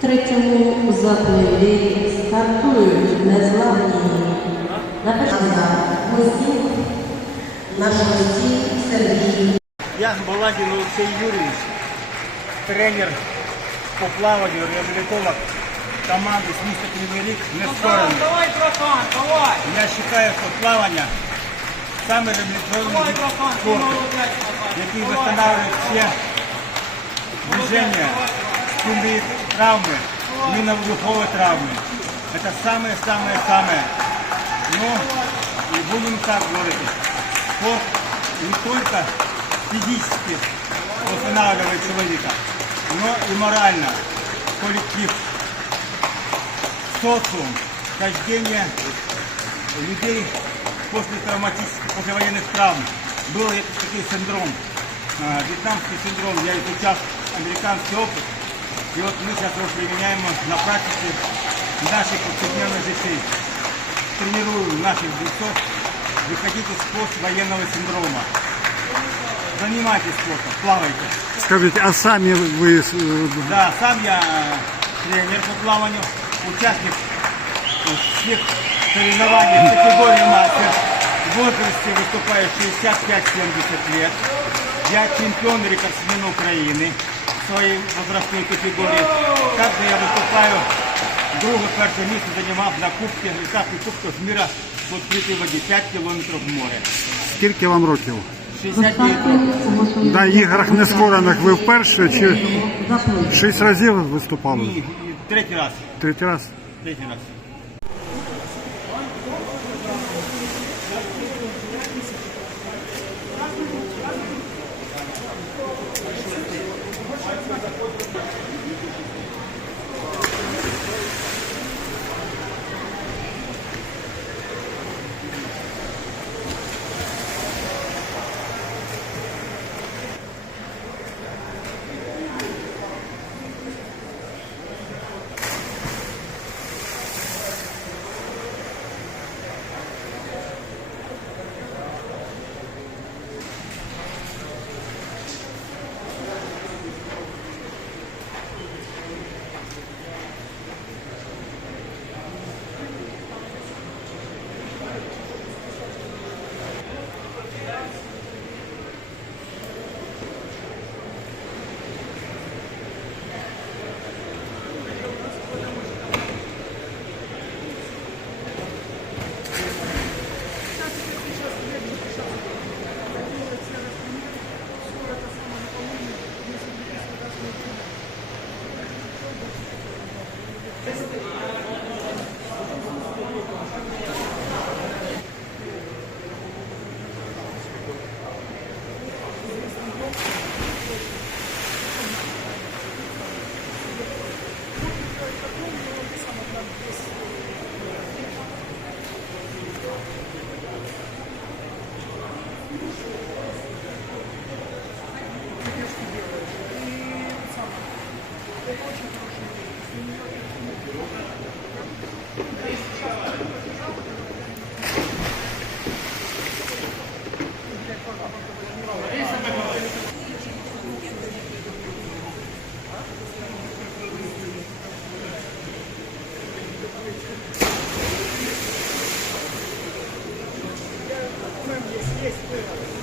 Третьому запливі стартують незламні. Напишемо гості, наш гості Сергій. Я Баландин Олексій Юрійович, тренер по плаванню, реабілітолог команди з міста Кривий Ріг «Нескорений». Давай, братан, давай! Я вважаю, що плавання саме реабілітований Давай, вид який восстанавливает все движения, спинные травмы, именно травмы. Это самое-самое-самое. Ну, и будем так говорить. Спорт не только физически восстанавливает человека, но и морально. Коллектив, социум, рождение людей после травматических, послевоенных травм. Был такой синдром, а, вьетнамский синдром, я изучал американский опыт. И вот мы сейчас его применяем на практике в нашей повседневной жизни. Тренируем наших бойцов выходить из поствоенного синдрома. Занимайтесь спортом, плавайте. Скажите, а сами вы э, Да, сам я тренер по плаванию, участник всех соревнований категории мастер. В возрасте выступаю 65-70 лет. Я чемпион и рекордсмен Украины своей возрастной категории. Также я выступаю друге перше місце займав на кубці, етапі з міра в відкритій воді 5 кілометрів в море. скільки вам років? 69 років. На іграх нескорених ви вперше чи Заплив. шість разів виступали? Ні, третій раз. Третій раз? Третій раз. Thank. Есть, есть.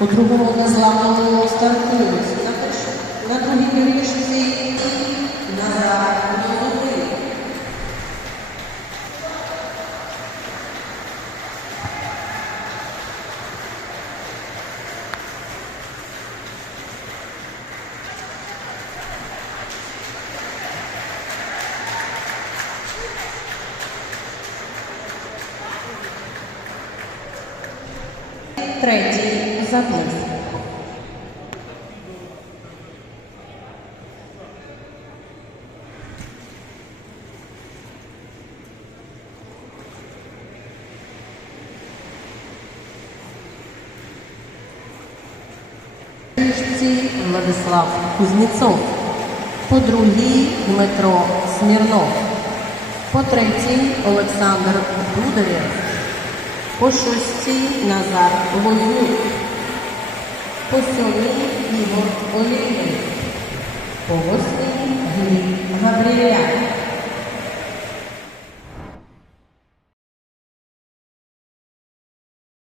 У другому незламному стартують. На другій перемішці назад. Третій заплив. Владислав Кузнєцов. По другій Дмитро Смірнов. По третій Олександр Дударєв. По шостій Назар Вознюк. По сьомій Ігор Олійник. По восьмій Габріелян.